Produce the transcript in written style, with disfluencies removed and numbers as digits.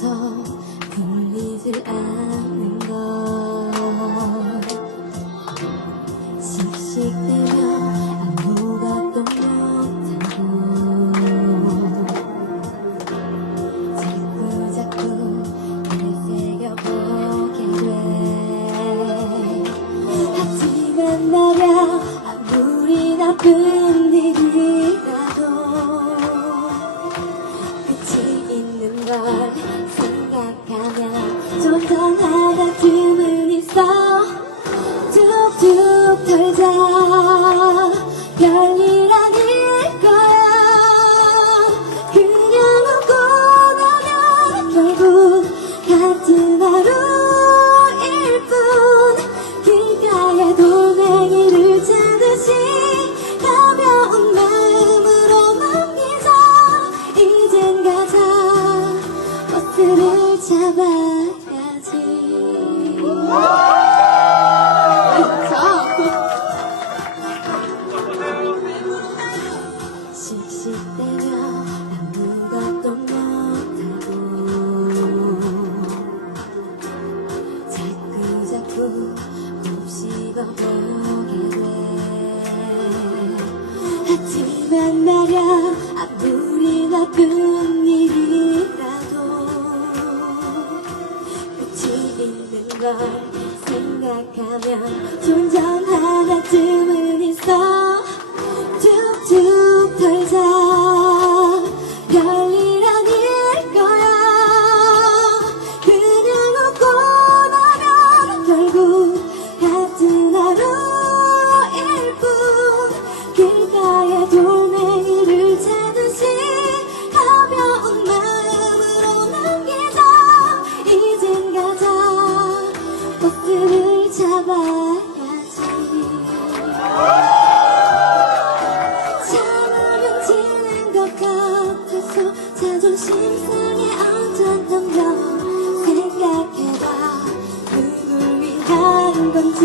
멈춰서 풀리질 않는 것. 씩씩대며 아무것도 못하고 자꾸자꾸 나를 새겨보게 돼. 하지만 말야 아무리 나쁜 일이라도 끝이 있는 걸 생각하면 좀더 하나 틈은 있어. 툭툭 털자. 별일 아닐 거야. 그냥 웃고 나면 결국 같은 하루일 뿐. 길가에 돌멩이를 짜듯이 가벼운 마음으로 넘기자. 이젠 가자. 버스를 잡아야지. 씩씩대며 아무것도 못하고 자꾸자꾸 곱씹어보게 돼. 하지만 말야 아무리 나쁜 일이라도 끝이 있는 걸 생각하면 존재 하나쯤은 있어. 툭툭 털자. 별일 아닐 거야. 그냥 웃고 나면 결국 같은 하루일 뿐. 길가에 돌멩이를 차듯이 가벼운 마음으로 남기자. 이젠 가자. 버스를 잡아야지. 참으면 지는 것 같아서 자존심 상해 얹었던 건 생각해봐. 누굴 위한 건지